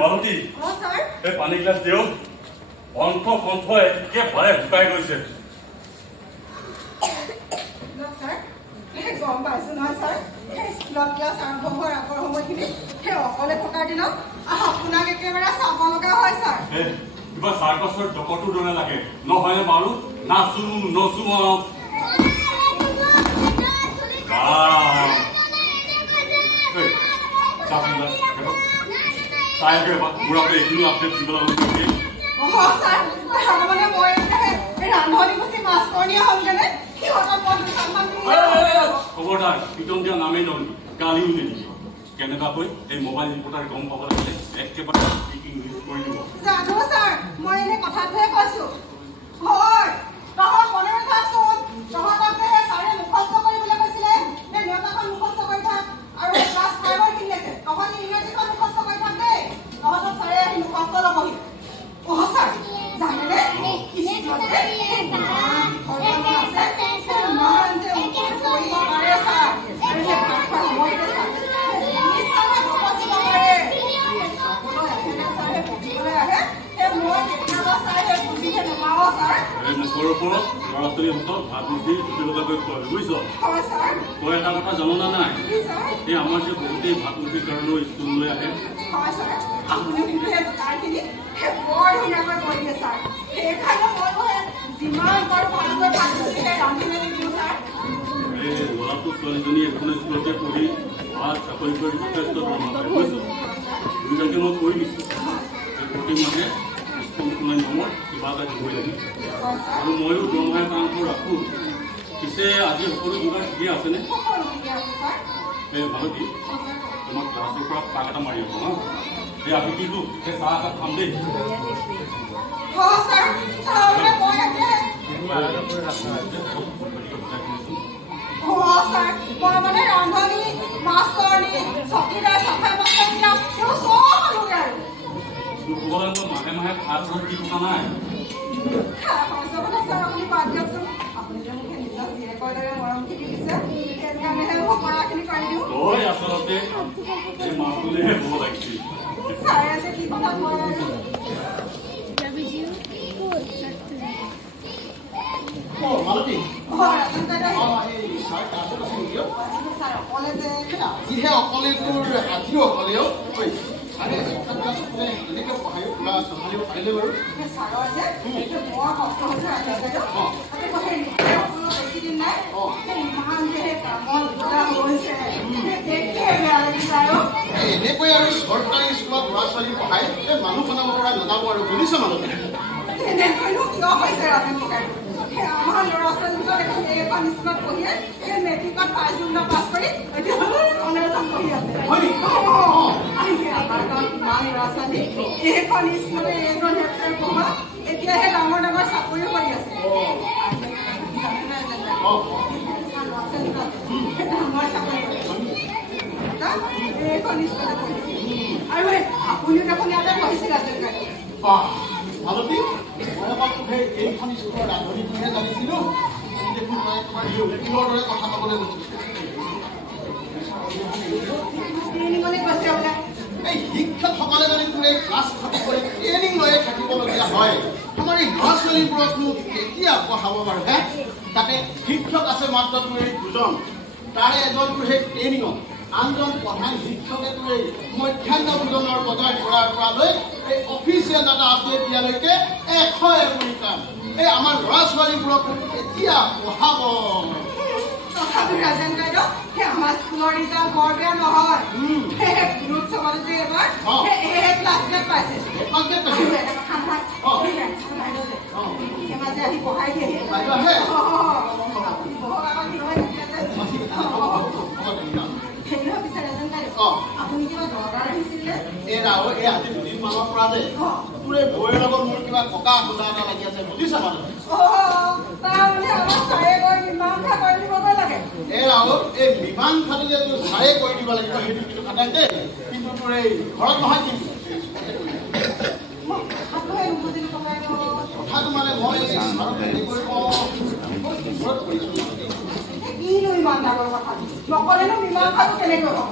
মালতী এই পানী গ্লাছ দিও কণ্ঠ কণ্ঠ একেবাৰে শুকাই গৈছে গম পাইছো নহয় ছাৰ স্কুলত ক্লাছ আৰম্ভ হোৱাৰ আগৰ সময়খিনি সেই অকলে থকাৰ দিনত আপোনাক একেবাৰে চাব লগা হয় ছাৰ কিবা চাৰ্কাছৰ ডকৰটোৰ দৰে লাগে নহয়নে বাৰু নাচো নচো খবৰদাৰ পিটন দিয়া নামেই নয় গালিও নিদিবি কেনেবাকৈ এই মোবাইল ৰিপৰ্টাৰ গম পাব লাগিলে একেবাৰে কৰি দিব জানো ছাৰ মই এনে কথাটোহে কৈছো হয় তহঁত মনে থাকচোন তহঁতক ছাৰে মুখস্থ কৰিবলৈ কৈছিলে যে নিয়মাখন মুখস্থ কৰি থাক আৰু ক্লাছ 5ৰ খিনিলৈকে তহঁত ইংৰাজীখন মুখস্থ কৰি থাক দেই তহঁতক ছাৰে আহি মুখস্থ ল'বহি ছাৰ জানেনে মুখৰ ওপৰত ল'ৰা ছোৱালীহঁতক ভাত মুঠি লগাকৈ খোৱাবি বুজিছ তই এটা কথা জানো না নাই এই আমাৰ যে বহুতেই ভাত মুঠিৰ কাৰণেও স্কুললৈ আহে ল'ৰাটো ছোৱালীজনী এখন স্কুলতে পঢ়ি ভাল চাকৰি কৰি যথেষ্ট দৰমহা পায় বুজিছ দুইটাকে মই কৈ দিছোঁ প্ৰতি মাহে স্কুল খোলাই নামত কিবা এটা দিবই লাগে আৰু ময়ো দৰমহা কামটো ৰাখোঁ পিছে আজি সকলো যোগাৰ ঠিকেই আছেনে এই ভালতি তোমাক ক্লাছৰ পৰা পাক এটা মাৰি আছো হা এই আমি কিন্তু সেই চাহ একাপ খাম দেই মানে ৰান্ধনি মাষ্টৰনি চকীদাৰ চাফাই মাহে মাহে ভাত দি থকা নাই আচলতে এই মাছটোলেহে হ'ব লাগিছিল যিহে অকলে তোৰ আজিও অকলেও এনেকে পঢ়াই কিবা চম্ভালিব পাৰিলে বাৰু এনেকৈ আৰু চৰকাৰী স্কুলত ল'ৰা ছোৱালী পঢ়াই মানুহ বনাব পৰা নাযাব আৰু বুজিছ মানুহ আমাৰ ল'ৰা ছোৱালীবিলাক এখন স্কুলত পঢ়িয়ে সেই মেট্ৰিকত পাছ কৰি পঢ়ি আছে আমাৰ গাঁৱত কিমান ল'ৰা ছোৱালী এইখন স্কুলতে এজন হেডছাৰ পঢ়া এতিয়াহে ডাঙৰ ডাঙৰ চাকৰিও কৰি আছে ডাঙৰ চাকৰি এইখন স্কুলতে পঢ়িছে আৰু আপুনিও দেখোন ইয়াতে পঢ়িছিল ভালতি মই আকৌ সেই এইখন স্কুলৰ ৰান্ধনিটোহে জানিছিলোঁ দেখোন মই তোমাৰ উকিলৰ দৰে কথা ক'বলৈ গৈছোঁ এই শিক্ষকসকলে যদি তোৰ এই ক্লাছ খতি কৰি ট্ৰেইনিং লৈয়ে থাকিবলগীয়া হয় আমাৰ এই ল'ৰা ছোৱালীবোৰকনো কেতিয়া পঢ়াব বাৰু হে তাতে শিক্ষক আছে মাত্ৰ তোৰ এই দুজন তাৰে এজন তোৰ সেই ট্ৰেইনিঙত আনজন প্ৰধান শিক্ষকে তোৰ এই মধ্যাহ্ন ভোজনৰ বজাৰ কৰাৰ পৰা লৈ এই অফিচিয়েল ডাটা আপডেট দিয়ালৈকে 100 কাম এই আমাৰ ল'ৰা ছোৱালীবোৰক কেতিয়া পঢ়াব তথাপি ৰাজেন বাইদেউ আমাৰ স্কুলৰ ৰিজাল্ট বৰ বেয়া নহয় গ্ৰুপচবতে এবাৰ ক্লাছ গ্ৰেড পাইছে আহি পঢ়াই দিয়ে আপুনি কিবা দৰকাৰ আহিছিলে এই ৰাও এই আজি 2 মাহৰ পৰা যে তোৰে বৌৰ লগত মোৰ কিবা ককা খোজা এটা লাগি আছে বুজিছা মানে তাৰমানে আমাৰ চাৰে গৈ মীমাংসা কৰি দিবগৈ লাগে এই ৰাও এই মীমাংসা যে তোৰ চাৰে কৰি দিব লাগিব সেইটো কিন্তু খাটাই দে কিন্তু তোৰ এই ঘৰত নহয় কিন্তু আপুনি বুজিলো ককাই কিনো ইমান ডাঙৰ কথা নকলেনো মীমাংসাটো কেনেকৈ হ'ব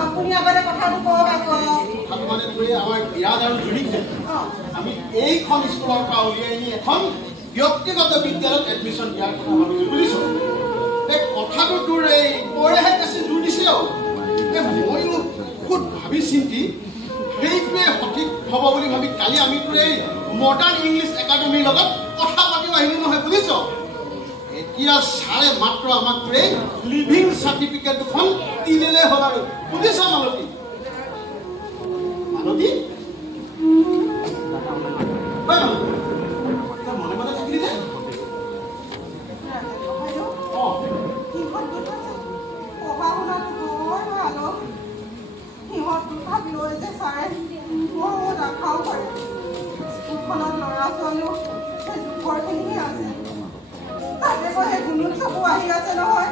আপুনি আগতে কথাটো কওক আকৌ মানে আমাৰ বিৰাট আৰু জুৰিক আমি এইখন স্কুলৰ পৰা উলিয়াই নি এখন ব্যক্তিগত বিদ্যালয়ত এডমিশ্যন দিয়াৰ কথা ভাবিছোঁ বুজিছোঁ এই কথাটো তোৰ এই পৰেহে বেছি জোৰ দিছে ময়ো বহুত ভাবি চিন্তি সেইটোৱে সঠিক হ'ব বুলি ভাবি কালি আমি তোৰ এই মডাৰ্ণ ইংলিছ একাডেমীৰ লগত কথা পাতিও আহিলোঁ নহয় বুজিছ এতিয়া ছাৰে মাত্ৰ আমাক তোৰ এই লিভিং চাৰ্টিফিকেট দুখন দিলেই হ'ল আৰু বুজিছ মালতী মালতী মনে মনে থাকিলি যে স্কুলখনত ল'ৰা ছোৱালীও সেই জোখৰখিনিহে আছে তাতে গৈ সেই গুণত চকু আহি আছে নহয়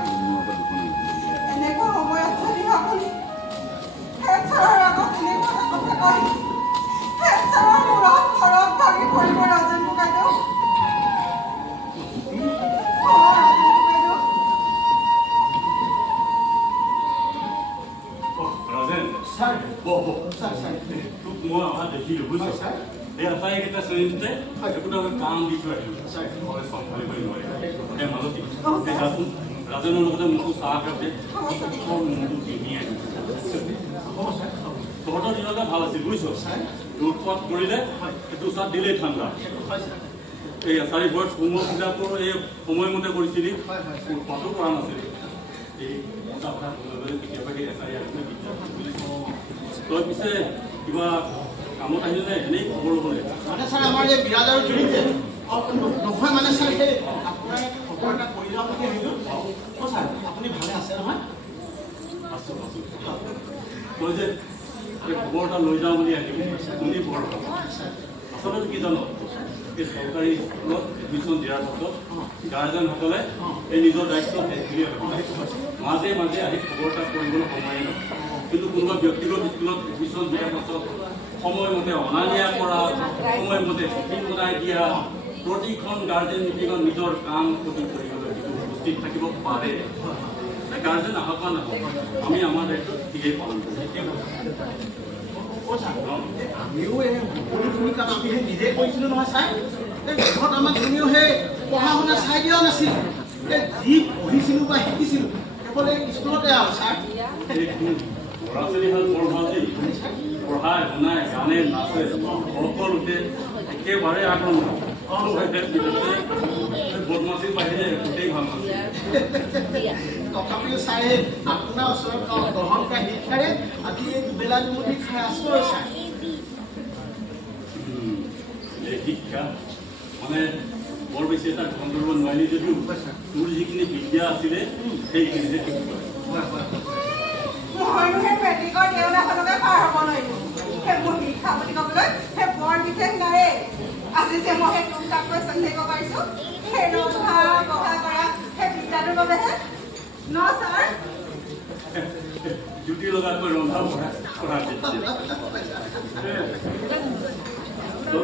এনেকুৱা সময়ত যদি আপুনি হেড ছাৰৰ আগত শুনি কথা কয় হেড ছাৰৰ মূৰত ঘৰত ভাগি পৰিব ৰাজেন ককাইদেউ মই অহা দেখিলোঁ বুজিছ এই আটাইকেইটা শ্ৰেণীতে একোটা কাম দি থৈ আহিলোঁ চম্ভালিবই নোৱাৰে মালতী ৰাজেনৰ লগতে মোকো চাহ কাপে মনটো কিনি আহিলোঁ তহঁতৰ দিনতে ভাল আছিল বুজিছ উৎপাত কৰিলে সেইটো চাহ দিলেই ঠাণ্ডা এই এছাৰী বয়স হোমৱৰ্ক কিতাপৰ এই সময়মতে কৰিছিলি উৎপাতো কৰা নাছিলি এই কেতিয়াবা এছাৰী আহিলে তই পিছে কিবা কামত আহিলে নে এনেই খবৰ ল'বলৈ মানে ছাৰ আমাৰ এই বিৰাজ আৰু জুৰিক যে নহয় মানে ছাৰ সেই আপোনাৰ খবৰ এটা কৰি যাওঁ বুলি আহিলোঁ ছাৰ আপুনি ভালে আছে নহয় আছোঁ আছোঁ তই যে এই খবৰ এটা লৈ যাওঁ বুলি আহিলি শুনি বৰ ভাল আচলতে কি জানো এই চৰকাৰী স্কুলত এডমিশ্যন দিয়াৰ পাছত গাৰ্জেনসকলে এই নিজৰ দায়িত্ব শেষ বুলি মাজে মাজে আহি খবৰ এটা কৰিবলৈ সময় নহয় কিন্তু কোনোবা ব্যক্তিগত স্কুলত এডমিশ্যন দিয়াৰ পাছত সময়মতে অনা নিয়া কৰা সময়মতে টিফিন বনাই দিয়া প্ৰতিখন গাৰ্জেন মিটিঙত নিজৰ কাম ক্ষতি কৰিবলৈ উপস্থিত থাকিব পাৰে গাৰ্জেন আহক বা নাহক আমি আমাৰ দায়িত্ব ঠিকেই পালন কৰোঁ আমিও এই সকলোখিনি কাম আমি সেই নিজেই কৰিছিলোঁ নহয় ছাৰ এই ঘৰত আমাক কোনেও সেই পঢ়া শুনা চাই দিয়াও নাছিল এই যি পঢ়িছিলোঁ বা শিকিছিলোঁ কেৱল এই স্কুলতে আৰু ছাৰ ল'ৰা ছোৱালী হ'ল বৰ ভাল দেই পঢ়াই শুনাই গানে নাচে সকলোতে একেবাৰে আগ্ৰহ বদমাচিৰ বাহিৰে গোটেই ভাল নাছিল তথাপিও ছাৰে আপোনাৰ ওচৰত গ্ৰহণ কৰা শিক্ষাৰে আজি এই দুবেলা দুমুঠি খাই আছোঁ আৰু ছাৰ এই শিক্ষা মানে বৰ বেছি এটা গ্ৰহণ কৰিব নোৱাৰিলি যদিও তোৰ যিখিনি বিদ্যা আছিলে সেইখিনিতে শিকিব মইনো সেই মেট্ৰিকৰ দেউলাখনকে পাৰ হ'ব নোৱাৰিলোঁ সেই মোৰ শিক্ষা বুলি ক'বলৈ সেই বৰ বিশেষ নায়েই আজি যে মই সেই টুকটাকৈ চলি থাকিব পাৰিছোঁ সেই ৰন্ধা বঢ়া কৰা সেই বিদ্যাটোৰ বাবেহে ন ছাৰ জুতি লগাকৈ ৰন্ধা বঢ়া কৰা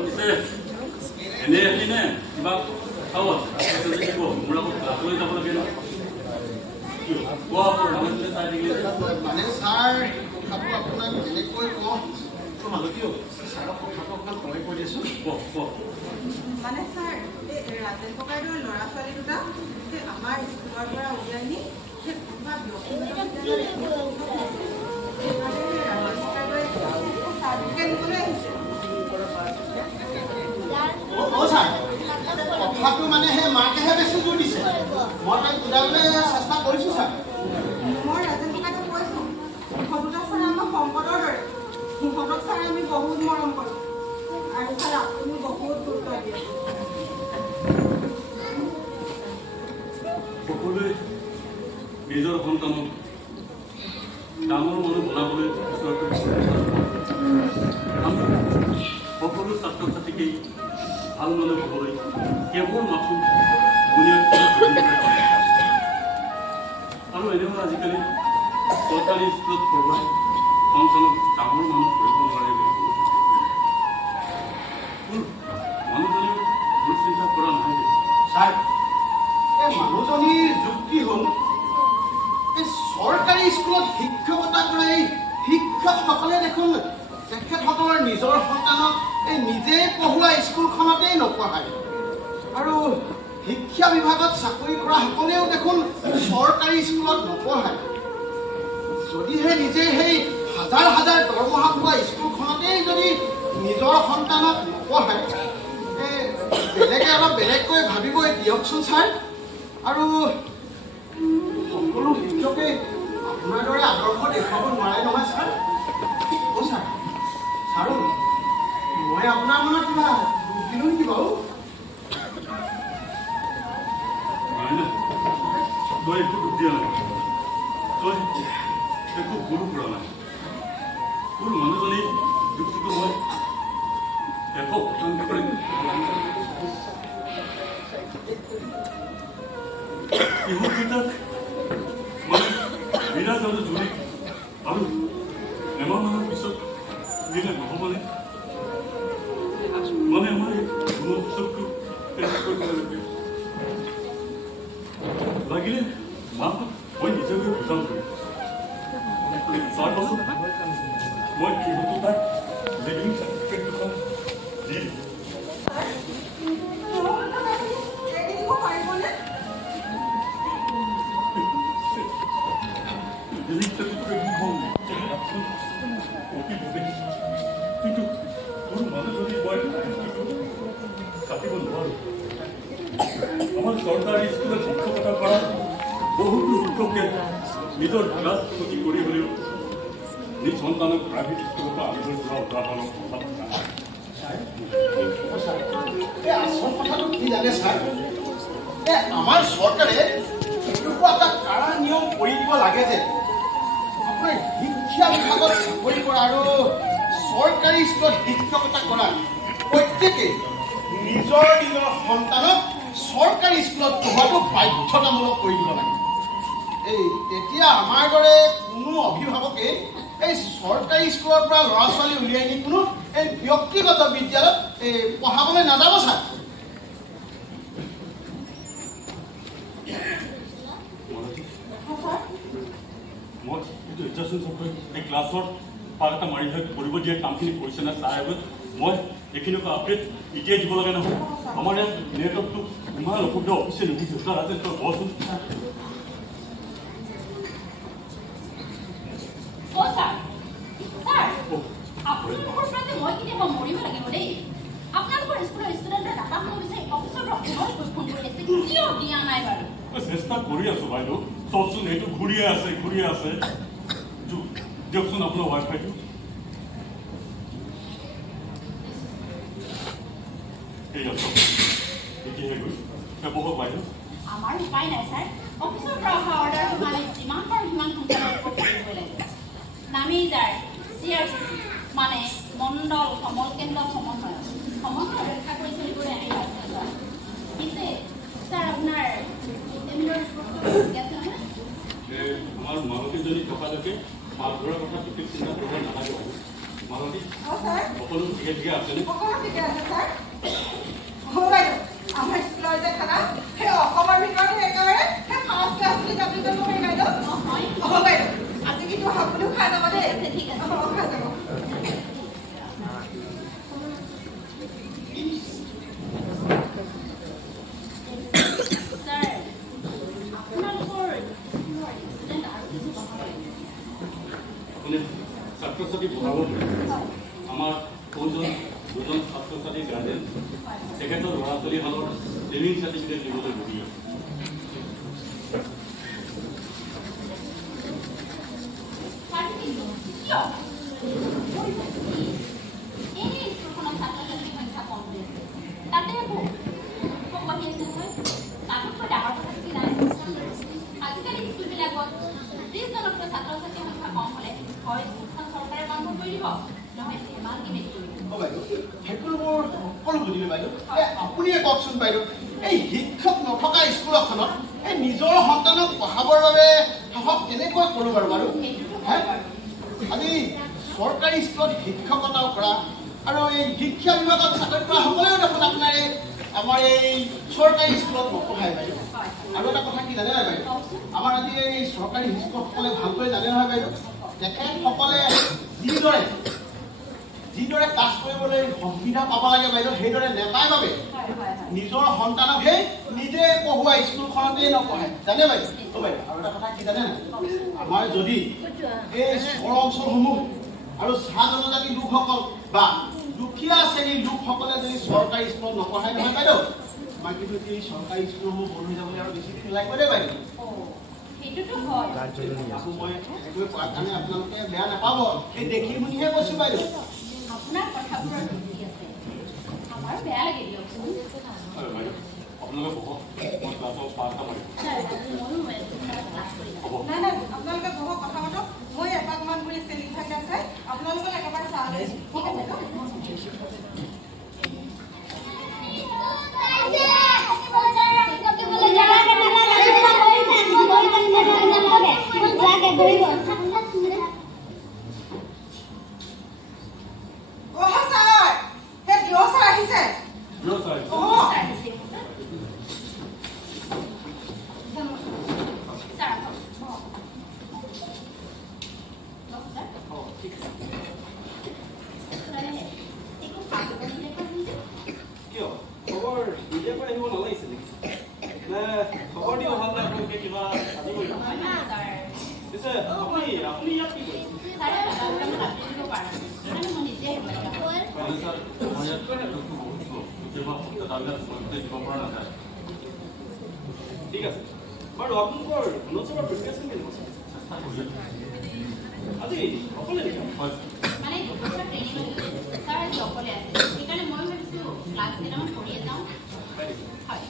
পিছে এনে আহিলি নে কিবা খাব মোৰ লগত ক্লাছলৈ যাব লাগে ন মানে ছাৰ কথাটো আপোনাক কেনেকৈ কওঁ মালতীও ছাৰক কথাটো অকণমান কলে কৈ দিছোঁ মানে ছাৰ এই ৰাজেন ককাইদেউৰ ল'ৰা ছোৱালী দুটা সেই আমাৰ স্কুলৰ পৰা উলিয়াই নি সেই কোনোবা ব্যক্তিগত বিদ্যালয়ত ৰাজেন ককাইদেৱে চাৰ্টিফিকেট দিবলৈ আহিছে ছাৰ কথাটো মানে সেই মাকেহে বেছি জোৰ দিছে মই তাক বুজাবলৈ চেষ্টা কৰিছোঁ ছাৰ মই ৰাজেন ককাইদেউক কৈছোঁ ইহঁত দুটা ছাৰে আমাৰ সম্পদৰ দৰে সিহঁতক ছাৰে আমি বহুত মৰম কৰোঁ আৰু ছাৰ আপুনি বহুত গুৰুত্ব দিয়ে সকলোৱে নিজৰ সন্তানক ডাঙৰ মানুহ বনাবলৈ আমি সকলো ছাত্ৰ ছাত্ৰীকেই ভাল মানুহ হ'বলৈ কেৱল মাথোঁ আৰু এনেও আজিকালি চৰকাৰী স্কুলত পঢ়ুৱাই সন্তানক ডাঙৰ মানুহ কৰিব নোৱাৰে ছাৰ এই মানুহজনীৰ যুক্তি হ'ল এই চৰকাৰী স্কুলত শিক্ষকতা কৰা এই শিক্ষকসকলে দেখোন তেখেতসকলৰ নিজৰ সন্তানক এই নিজে পঢ়োৱা স্কুলখনতেই নপঢ়ায় আৰু শিক্ষা বিভাগত চাকৰি কৰা সকলেও দেখোন চৰকাৰী স্কুলত নপঢ়ায় যদিহে নিজে সেই হাজাৰ হাজাৰ দৰমহা পোৱা স্কুলখনতেই যদি নিজৰ সন্তানক নপঢ়ায় বেলেগে অলপ বেলেগকৈ ভাবিবই দিয়কচোন ছাৰ আৰু সকলো শিক্ষকে আপোনাৰ দৰে আদৰ্শ দেখুৱাব নোৱাৰে নহয় ছাৰ অ' ছাৰ ছাৰো মই আপোনাৰ মনত কিবা দুখ দিলোঁ নেকি বাৰু তই একো দুখ দিয়া নাই তই একো ভুলো কৰা নাই তোৰ মানুহজনী যুক্তিটো মই 100% কৰিম ইহঁতকেইটাক মানে বিনা জানো জুৰি আৰু এমাহমানৰ পিছত দিলে নহ'বনে মানে আমাৰ এই গুণোৎসৱটো লাগিলে মাকক মই নিজকে বুজাম কৰিম 4 বছৰ মই সিহঁতো তাক লিভিং চাৰ্টিফিকেট দুখন দি কিন্তু তোৰ মানুহজনী মই কাটিব নোৱাৰো আমাৰ চৰকাৰী স্কুলত শিক্ষকতা কৰা বহুতো শিক্ষকে নিজৰ ক্লাছ ক্ষতি কৰি হ'লেও নিজ সন্তানক প্ৰাইভেট স্কুলৰ পৰা আনিবলৈ যোৱা উদাহৰণৰ কথা আচল কথাটো কি জানে ছাৰ আমাৰ চৰকাৰে এনেকুৱা এটা কাৰা নিয়ম কৰি দিব লাগে যে আপোনাৰ শিক্ষা বিভাগত চাকৰি কৰা আৰু চৰকাৰী স্কুলত শিক্ষকতা কৰা প্ৰত্যেকেই নিজৰ নিজৰ সন্তানক চৰকাৰী স্কুলত পঢ়োৱাটো বাধ্যতামূলক কৰি দিব লাগে তেতিয়া আমাৰ দৰে কোনো অভিভাৱকে এই চৰকাৰী স্কুলৰ পৰা ল'ৰা ছোৱালী উলিয়াই নি কোনো এই ব্যক্তিগত বিদ্যালয়ত পঢ়াবলৈ নাযাব ছাৰ মই এইটো এডজাষ্টমেণ্ট চৰকাৰে এই ক্লাছৰ পাক এটা মাৰি ধৰি কৰিব দিয়া কামখিনি কৰিছে না ছাৰ আগত মই এইখিনিকে আপডেট এতিয়াই দিব লাগে নহয় আমাৰ ইয়াত নেটৱৰ্কটো ইমান অসুবিধা অফিচিয়েল দেখিছোঁ ছাৰ আছে তই বচোন চেষ্টা কৰি আছো বাইদেউ চবচোন এইটো ঘূৰিয়ে আছে দিয়কচোন আপোনাৰ ৱাইফাইটো ঠিক আছে এতিয়াহে গৈ বহক বাইদেউ আমাৰ উপায় নাই ছাৰ অফিচৰ পৰা অহা অৰ্ডাৰ সোমালে যিমান পাৰোঁ সিমান সোনকালে কৰিব লাগিব নামি যায় CRCC মানে মণ্ডল সমল কেন্দ্ৰ সমন্বয় ৰক্ষা কৰি চলিবলৈ আমি পিছে ছাৰ আপোনাৰ আমাৰ মালতীজনী থকালৈকে মাছ ধৰাৰ কথা বিশেষ চিন্তা কৰিব নালাগে মালতী সকলো ঠিকে আছেনে আমাৰ স্কুলৰ যে খানা সেই অসমৰ ভিতৰতে একেবাৰে সেই ফাৰ্ষ্ট ক্লাছ বুলি যাব পাৰিব বাইদেউ বাইদেউ আজি কিন্তু সকলো খাই যাব দেই ঠিক আছে খাই যাব ছাত্ৰ ছাত্ৰী পঢ়াব আমাৰ দুজন ছাত্ৰ ছাত্ৰীৰ গাৰ্জেন তেখেতৰ ল'ৰা ছোৱালীসকলৰ লিভিং চাৰ্টিফিকেট দিবলৈ বহি আছে আপুনিয়ে কওকচোন বাইদেউ এই শিক্ষক নথকা স্কুল এখনত এই নিজৰ সন্তানক পঢ়াবৰ বাবে সাহস কেনেকৈ কৰোঁ বাৰু আজি চৰকাৰী স্কুলত শিক্ষকতাও কৰা আৰু এই শিক্ষা বিভাগত চাকৰি কৰা সকলেও দেখোন আপোনাৰ এই আমাৰ এই চৰকাৰী স্কুলত নপঢ়ায় বাইদেউ আৰু এটা কথা কি জানে নাই বাইদেউ আমাৰ আজি এই চৰকাৰী শিক্ষকসকলে ভালকৈ জানে নহয় বাইদেউ তেখেতসকলে যিদৰে ক্লাছ কৰিবলৈ সুবিধা পাব লাগে বাইদেউ সেইদৰে নেপায় বাবে নিজৰ সন্তানক সেই নিজে পঢ়োৱা স্কুলখনতেই নপঢ়ায় জানে বাইদেউ বাইদেউ আৰু এটা কথা কি জানে নাই আমাৰ যদি এই চহৰ অঞ্চলসমূহ আৰু চাহ জনজাতি লোকসকল বা দুখীয়া শ্ৰেণীৰ লোকসকলে যদি চৰকাৰী স্কুলত নপঢ়ায় নহয় বাইদেউ আমাৰ কিন্তু এই চৰকাৰী স্কুলসমূহ বন্ধ হৈ যাবলৈ আৰু বেছি দিন লাগিব দেই বাইদেউ মই একোৱে কোৱাৰ কাৰণে আপোনালোকে বেয়া নাপাব সেই দেখি শুনিহে কৈছো বাইদেউ আপোনাৰ কথাবোৰৰ ঠিক আছে আমাৰো বেয়া লাগে দিয়কচোন আপোনালোকে বহক মই ক্লাছৰ পাঁচটা মাৰিম নাই নাই আপোনালোকে বহক কথা পাতক মই এপাকমান কৰি চেলি থাকি আছে আপোনালোকক একেবাৰে চাহ লৈছোঁ ঠিক আছে ঠিক আছে বাৰু আপোনালোকৰ নোটছৰ প্ৰিপাৰেচন কেনেকুৱা আজি অকলে মানে দুবছৰ ট্ৰেইনিং ছাৰ আজি অকলে আছে সেইকাৰণে মই ভাবিছোঁ ক্লাছ কেইটামান কৰিয়ে যাওঁ হয়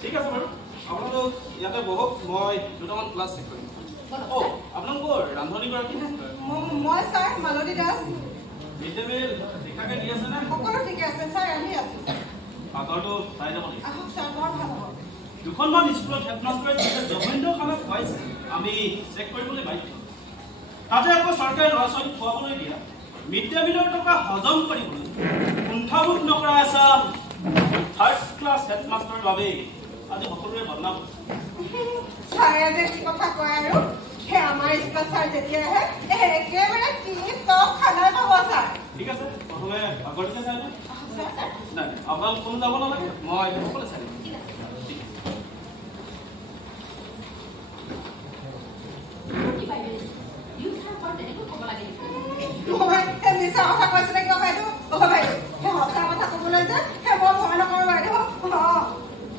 ঠিক আছে বাৰু আপোনালোক ইয়াতে বহক মই দুটামান ক্লাছ চেক কৰিম আপোনালোকৰ ৰান্ধনীগৰাকী মই ছাৰ মালতী দাস মিড ডে মিল ঠিকাকে দি আছে নে সকলো ঠিকে আছে ছাৰ আহি আছোঁ পাকৰটো চাই যাব লাগিব আহক ছাৰ বৰ ভাল হ'ব দুখনমান স্কুলত হেডমাষ্টাৰে জঘন্য খানা খুৱাইছে আমি চেক কৰিবলৈ বাধ্য তাতে আকৌ চৰকাৰে ল'ৰা ছোৱালীক খুৱাবলৈ দিয়া মিড ডে মিলৰ টকা হজম কৰিবলৈ কুণ্ঠাবোধ নকৰা এচাম থাৰ্ড ক্লাছ হেডমাষ্টাৰৰ বাবেই আজি সকলোৰে বদনাম ছাৰে যে কি কথা কয় আৰু সেই আমাৰ স্কুলত ছাৰ যেতিয়া আহে একেবাৰে তিনি টপ খানাই পাব ছাৰ ঠিক আছে প্ৰথমে আগতে চাই নাই আপোনালোক কোনো যাব নালাগে মই সকলোৱে চাই দিম মিছা কথা কৈছিলে কিয় বাইদেউ বাইদেউ সেই সঁচা কথা ক'বলৈ যে সেই বৰ ভয় নকৰোঁ বাইদেউ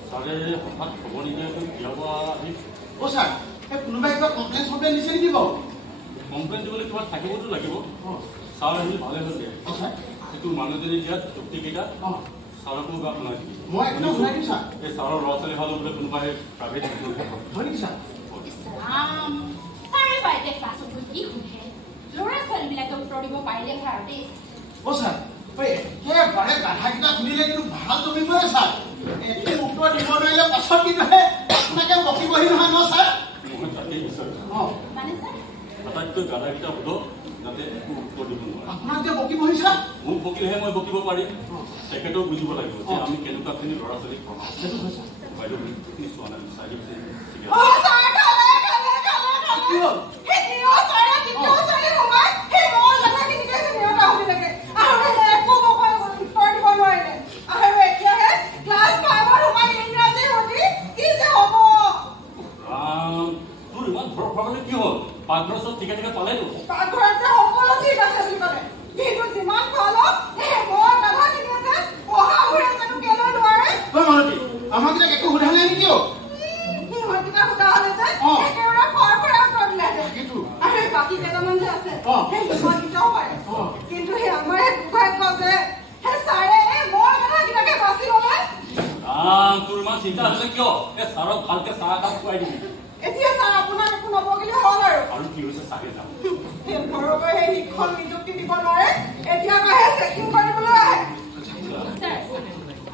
ছাৰে হঠাৎ খবৰ নিদিয়াকৈ বিয়া পোৱা আহি ছাৰ এই কোনোবাই কিবা কমপ্লেইন চমপ্লেইন দিছে নেকি বাৰু কমপ্লেইন দিবলৈ কিবা থাকিবতো লাগিব ছাৰ আহিলে ভালে হৈছে সেইটো মানুহজনী দিয়াত চুক্তিকেইটা ছাৰকো গাত শুনাই মই একদম শুনাই দিম ছাৰ এই ছাৰৰ ল'ৰা ছোৱালী হ'লে বোলে কোনোবাই প্ৰাইভেট হয় নেকি ছাৰ ছাৰে বাইদেউ ক্লাছত কি সুধে ল'ৰা ছোৱালীবিলাকে উত্তৰ দিব পাৰিলে ভাল দেই ছাৰ একেবাৰে গাধাকেইটা শুনিলে কিন্তু ভাল জমিবই ছাৰ একো উত্তৰ দিব নোৱাৰিলে পাছত কিন্তু আপোনাকে বকিবহি নহয় ন ছাৰ মই তাকেই বিচাৰোঁ মানে ছাৰ আটাইতকৈ গাধাকেইটা সোধক যাতে একো উত্তৰ দিব নোৱাৰে আপোনাক যে বকিবহি ছাৰ মোক বকিলেহে মই বকিব পাৰিম তেখেতেও বুজিব লাগিব যে আমি কেনেকুৱাখিনি ল'ৰা ছোৱালীক পঢ়াওঁ সেইটো হয় ছাৰ বাইদেউ সেইখিনি চোৱা নাই চাই দিম কি হ'ল কি হ'ল পাকঘৰ চব ঠিকে ঠিকে পালে পাকঘৰত যে সকলো ঠিক আছে বুলি ক'লে কিন্তু যিমান ভাল হওক বৰ গাধাখিনি আছে পঢ়া শুনা জানো কেলৈ নোৱাৰে আমাক এতিয়া একো সোধা নাই নেকি সিহঁতকেইটা সোধা হ'লে যে একেবাৰে খৰ খৰা উত্তৰ দিলেহেঁতেন আৰু বাকী কেইটামান যে আছে সেই সিহঁতকেইটাও পাৰে কিন্তু সেই আমাৰ দুৰ্ভাগ্য যে সেই ছাৰে বৰ গাধাকেইটাকে বাচি ল'লে তোৰ ইমান চিন্তা হৈছে কিয় এই ছাৰক ভালকে চাহ একাপ খুৱাই দিবি এতিয়া ছাৰ আপোনাক একো নবকিলে হ'ল আৰু কি হৈছে চাগে যাম সেই ঘৰকৈ সেই শিক্ষক নিযুক্তি দিব নোৱাৰে এতিয়া আহে চেকিং কৰিবলৈ আহে ছাৰ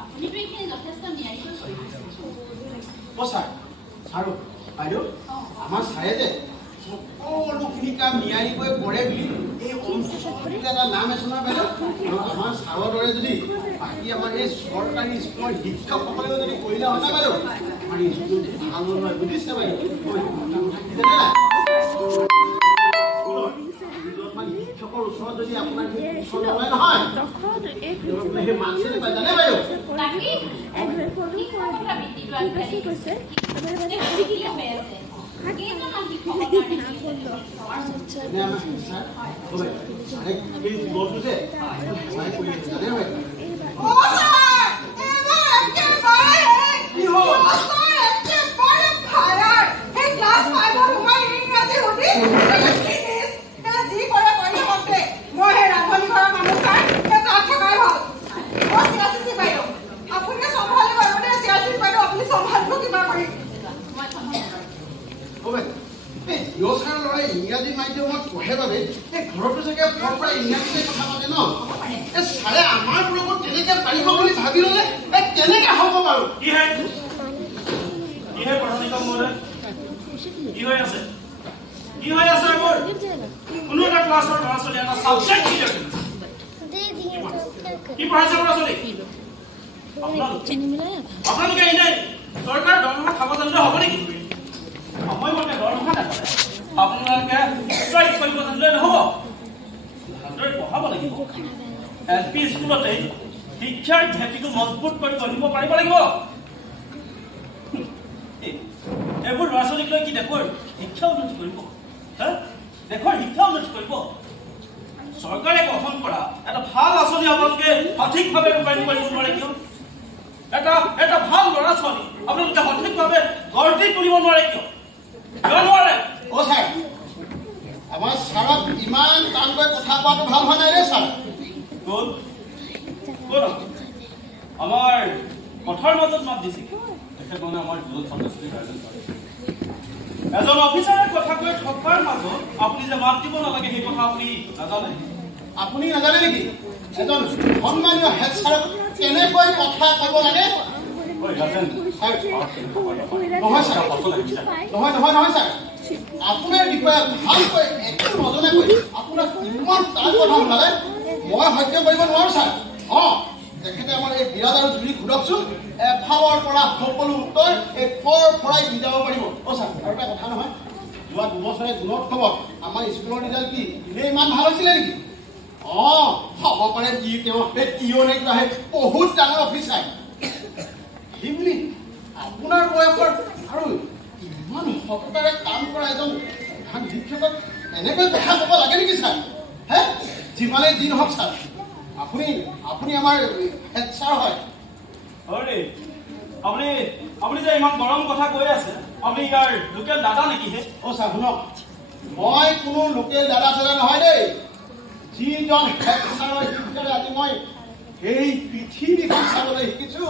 আপুনিতো এইখিনি যথেষ্ট নিয়াৰিকৈ ছাৰ আৰু বাইদেউ আমাৰ ছাৰে যে সকলোখিনি কাম নিয়াৰিকৈ কৰে বুলি এই এটা নাম আছে না বাইদেউ আমাৰ ছাৰৰ দৰে যদি বাকী আমাৰ এই চৰকাৰী স্কুলৰ শিক্ষকসকলেও যদি কৰিলে হয় না বাইদেউ আমাৰ স্কুল ভাল নহয় বুজিছে বাইদেউ শিক্ষকৰ ওচৰত যদি আপোনাৰ নহয় সেই মানছে নাপায় জানে বাইদেউ ইংৰাজী মাধ্যমত পঢ়ে বাবে এই ঘৰতো চাগে পৰা ইংৰাজীতে কথা পাতে ন ছাৰে আমাৰ লগত তেনেকে পাৰিব বুলি ভাবি ললে কেনেকে হ'ব বাৰু কি হয় পঢ়া নিকম মোৰে কি হৈ আছে মোৰ কোনো এটা ক্লাছৰ ল'ৰা ছোৱালী এটা ছাবজেক্ট কি আছে কি পঢ়াইছে ল'ৰা ছোৱালী আপোনালোকে এনে চৰকাৰ দৰমহা খাব জানিলে হ'ব নেকি সময়মতে দৰমহা নাপায় আপোনালোকে ষ্ট্ৰাইক কৰিব জানিলে নহ'ব ভালদৰে পঢ়াব লাগিব LP স্কুলতে শিক্ষাৰ ভেটিটো মজবুত কৰি গঢ়িব পাৰিব লাগিব এইবোৰ ল'ৰা ছোৱালীক লৈ কি দেশৰ শিক্ষা উন্নতি কৰিব দেশৰ শিক্ষা উন্নতি কৰিব চৰকাৰে গঠন কৰা এটা ভাল আঁচনি আপোনালোকে সঠিকভাৱে ৰূপায়ণ কৰিব নোৱাৰে কিয় এটা ভাল ল'ৰা ছোৱালী আপোনালোকে সঠিকভাৱে গঢ়ি তুলিব নোৱাৰে কিয় নোৱাৰে ছাৰ আমাৰ ছাৰক ইমান টানকৈ কথা কোৱাটো ভাল হোৱা নাই ৰে ছাৰ আমাৰ কথাৰ মাজত মাত দিছে তেখেত মানে আমাৰ দুজন ছাত্ৰ ছাত্ৰী এজন অফিচাৰে কথা কৈ থকাৰ মাজত আপুনি যে মাত দিব নালাগে সেই কথা আপুনি নাজানে আপুনি নাজানে নেকি এজন সন্মানীয় হেড ছাৰক কেনেকৈ কথা ক'ব লাগে নহয় ছাৰ আপোনাৰ বিষয়ে ভালকৈ একো নজনাকৈ আপোনাক ইমান তাৰ কথা শুনালে মই সহ্য কৰিব নোৱাৰো ছাৰ তেখেতে আমাৰ এই বিৰাট আৰু জুৰি ঘূৰকচোন এফালৰ পৰা সকলো উত্তৰ এই ফৰাই দি যাব পাৰিব ছাৰ আৰু এটা কথা নহয় যোৱা 2 বছৰে জুনত খবৰ আমাৰ স্কুলৰ ৰিজাল্ট কি এনেই ইমান ভাল হৈছিলে নেকি হ'ব পাৰে যি তেওঁ কিয়নে কিবা বহুত ডাঙৰ অফিচাৰ সেই বুলি আপোনাৰ বয়সৰ আৰু ইমান সততাৰে কাম কৰা এজন ভাল শিক্ষকক এনেকৈ কথা ক'ব লাগে নেকি ছাৰ যিমানেই দিন হওক ছাৰ আপুনি আমাৰ হেড ছাৰ হয় আপুনি যে ইমান গৰম কথা কৈ আছে আপুনি ইয়াৰ লোকেল দাদা নেকি ছাৰ শুনক মই কোনো লোকেল দাদা চাদা নহয় দেই যিজন হেড ছাৰৰ শিক্ষাৰে আজি মই এই পৃথিৱীখন চাবলৈ শিকিছো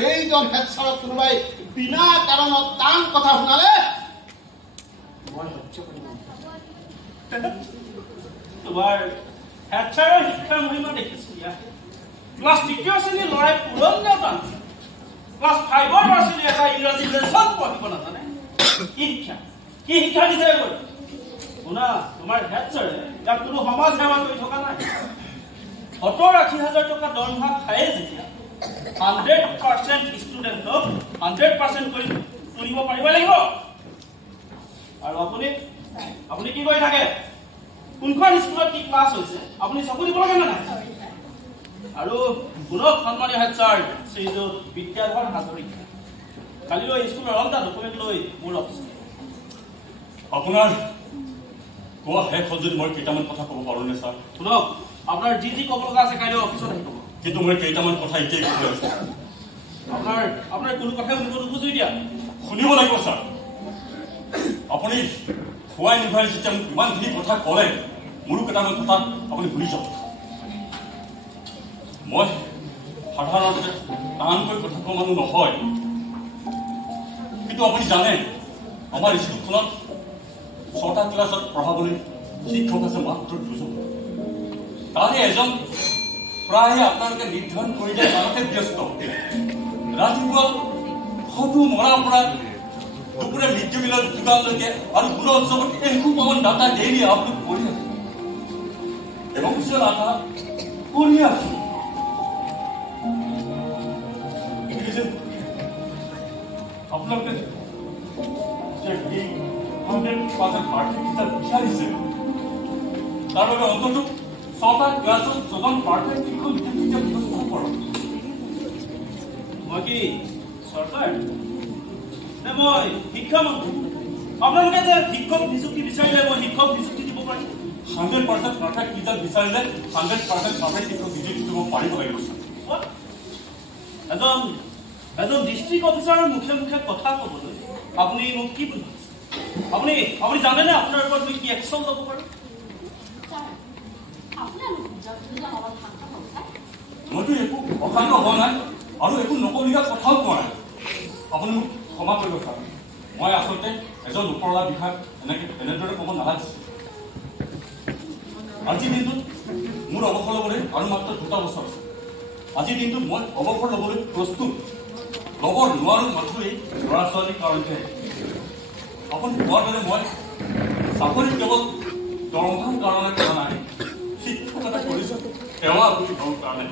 সেইজন হেড ছাৰক কোনোবাই বিনা কাৰণত টান কথা শুনালে মই সহ্য কৰিব তোমাৰ হেড ছাৰৰ শিক্ষাৰ মহিমা দেখিছো ক্লাছ 3য় শ্ৰেণীৰ ল'ৰাই পুৰণিও টানিছে ক্লাছ 5ৰ ল'ৰা ছোৱালী এটা ইংৰাজী লেচন পঢ়িব নাজানে কি শিক্ষা দিছে এইবোৰ শুনা তোমাৰ হেড ছাৰে ইয়াত কোনো সমাজ সেৱা কৰি থকা নাই 70,000-80,000 টকা দৰমহা খায়ে যেতিয়া 100% ষ্টুডেণ্টক 100% কৰি তুলিব পাৰিব লাগিব আৰু আপুনি কি কৰি থাকে কোনখন স্কুলত কি ক্লাছ হৈছে আপুনি চকু দিব লাগে নাই আৰু গুণক সন্মানীয় হেড ছাৰ শ্ৰীযুত বিদ্যাধৰ হাজৰিকা কালিলৈ স্কুলৰ অলটা ডকুমেণ্ট লৈ মোৰ অফিচত আপোনাৰ কোৱা শেষ হ'ল যদি মই কেইটামান কথা ক'ব পাৰোঁনে ছাৰ শুনক আপোনাৰ যি ক'ব লগা আছে কাইলৈ অফিচত আহি ক'ব কিন্তু মই কেইটামান কথা এতিয়াই কৈ আছো আপোনাৰ কোনো কথাই শুনিব নোখোজো এতিয়া শুনিব লাগিব ছাৰ আপুনি খুৱাই নিভাই যেতিয়া মোক ইমানখিনি কথা ক'লে মোৰো কেইটামান কথা আপুনি শুনি যাওক মই সাধাৰণতে টানকৈ কথা কোৱা মানুহ নহয় কিন্তু আপুনি জানে আমাৰ স্কুলখনত 6টা ক্লাছত পঢ়াবলৈ শিক্ষক আছে মাত্ৰ 2জন তাৰে এজন প্ৰায় আপোনালোকে নিৰ্ধাৰণ কৰিলে তাতে ব্যস্ত ৰাতিপুৱা সদু মৰাৰ পৰা দুপৰীয়া মিড ডে মিলৰ যোগানলৈকে আৰু গুণ উৎসৱত এসোপামান ডাটা ডেইলি আপলোড কৰি আছে এবং কিছুটা আশা কৰি আছো। আপোনালোকে যে 100% প্ৰাৰ্থী কিতাপ বিচাৰিছে তাৰ বাবে অন্তত 6টা ক্লাছত 6জন প্ৰাৰ্থী শিক্ষক বিদ্যাৰ্থীক ব্যৱস্থা কৰক। মই কি চৰকাৰ নে মই শিক্ষামন্ত্ৰী? আপোনালোকে যে শিক্ষক নিযুক্তি বিচাৰিলে মই শিক্ষক নিযুক্তি দিব পাৰিম। 100% প্ৰাৰ্থী কিতাপ বিচাৰিলে 100% প্ৰাৰ্থী শিক্ষক নিযুক্তি দিব পাৰিব লাগিব। এজন ডিষ্ট্ৰিক্ট অফিচাৰৰ মুখে মুখে কথা ক'বলৈ আপুনি মোক কি বুলি আপুনি জানেনে আপোনাৰ ওপৰত মই কি একশ্যন ল'ব পাৰোঁ? মইতো একো অশান্ত হোৱা নাই আৰু একো নকবলগীয়া কথাও কোৱা নাই। আপুনি মোক ক্ষমা কৰিব ছাৰ। মই আচলতে এজন ওপৰৱালা বিষয়াক এনেদৰে ক'ব নালাগিছিল। আজিৰ দিনটোত মোৰ অৱসৰ ল'বলৈ আৰু মাত্ৰ 2টা বছৰ আছে। আজিৰ দিনটোত মই অৱসৰ ল'বলৈ প্ৰস্তুত। ল'ব নোৱাৰো মাথো এই ল'ৰা ছোৱালীৰ কাৰণতে। আপুনি কোৱাৰ দৰে মই চাকৰি কেৱল দৰমহাৰ কাৰণে কৰা নাই, শিক্ষক এটা কৰিছো সেৱা বুলি ভাবো কাৰণে।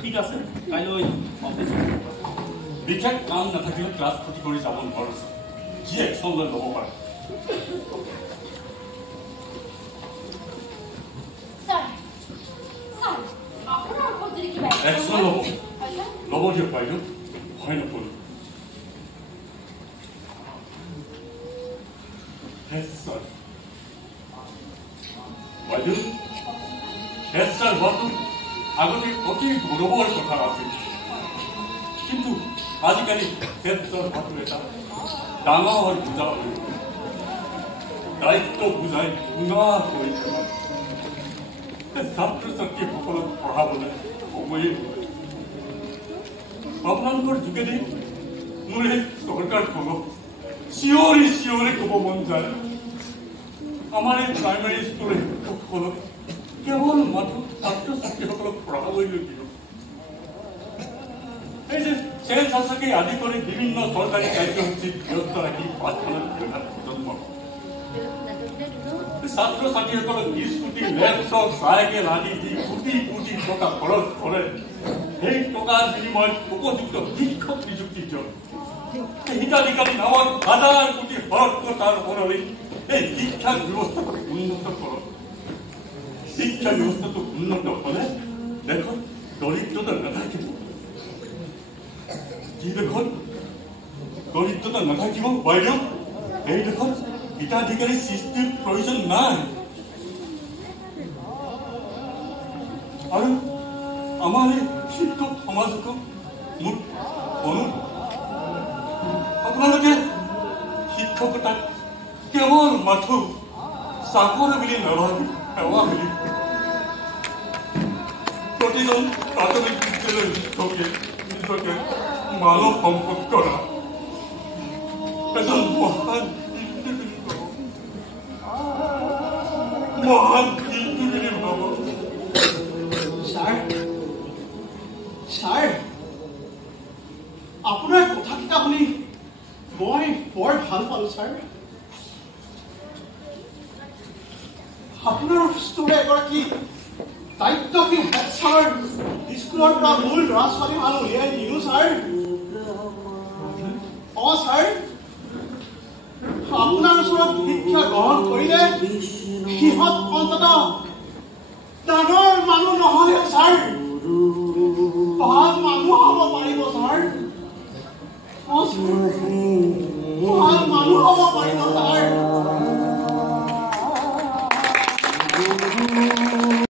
ঠিক আছে, কাইলৈ অফিচ বিশেষ কাম নাথাকিলে ক্লাছ ক্ষতি কৰি যাব নোৱাৰো। যি একশ্যন লৈ ল'ব পাৰে। একশ্যন ল'ব দিয়ক বাইদেউ, ভয় নকৰো। বাইদেউ হেড ছাৰ হোৱাটো আগতে অতি গৌৰৱৰ কথা আছিল, কিন্তু আজিকালি হেড ছাৰ হোৱাটো এটা ডাঙৰ বুজা হৈ দায়িত্ব বুজাই পুনৰ কৰি ছাত্ৰ ছাত্ৰীসকলক পঢ়াবলৈ সময়ে আপোনালোকৰ যোগেদি মোৰ এই চৰকাৰখনক চিঞৰি ক'ব মন যায়। আমাৰ এই প্ৰাইমেৰী স্কুলৰ শিক্ষকসকলক কেৱল মাথো ছাত্ৰ ছাত্ৰীসকলক পঢ়াবলৈ দিব। এই যে চেঞ্জ সঁচাকৈ আদি কৰি বিভিন্ন চৰকাৰী কাৰ্যসূচীত ব্যস্ত ৰাখি পাঠশালাত জন্ম ছাত্ৰ ছাত্ৰীসকলক স্কুটি লেপটপ চাইকেল আদি দি কোটি কোটি টকা খৰচ কৰে। সেই টকাৰ বিনিময়ত উপযুক্ত শিক্ষক নিযুক্তি দিয়ক। হিতাধিকাৰী নামত হাজাৰ কোটি খৰচ কৰাৰ ওপৰলৈ এই শিক্ষা ব্যৱস্থাটো উন্নত কৰক। শিক্ষা ব্যৱস্থাটো উন্নত হ'লে দেশত দৰিদ্ৰতা নাথাকিব। যি দেশত দৰিদ্ৰতা নাথাকিব বাইদেউ, এই দেশত হিতাধিকাৰী সৃষ্টিৰ প্ৰয়োজন নাই। আৰু আমাৰ এই শিক্ষক সমাজক মোৰ আপোনালোকে শিক্ষকতাক কেৱল মাথো চাকৰি বুলি নাভাবি সেৱা বুলি প্ৰতিজন প্ৰাথমিক বিদ্যালয়ৰ শিক্ষকে নিজকে মানৱ সম্পদ কৰা এজন মহান শিল্পী বুলি ক'ব, মহান শিল্পী বুলি ভাব। ছাৰ, আপোনাৰ কথাকেইটা শুনি মই বৰ ভাল পালো ছাৰ। আপোনাৰ ষ্টুৰে এগৰাকী দায়িত্বশীল হেড ছাৰ স্কুলৰ পৰা মূল ল'ৰা ছোৱালী মানুহ উলিয়াই দিলো ছাৰ। ছাৰ, আপোনাৰ ওচৰত শিক্ষা গ্ৰহণ কৰিলে সিহঁত অন্ততঃ ডাঙৰ মানুহ নহ'লেও ছাৰ ভাল মানুহ হ'ব পাৰিব ছাৰ। ভাল মানুহ হ'ব পাৰিব ছাৰ।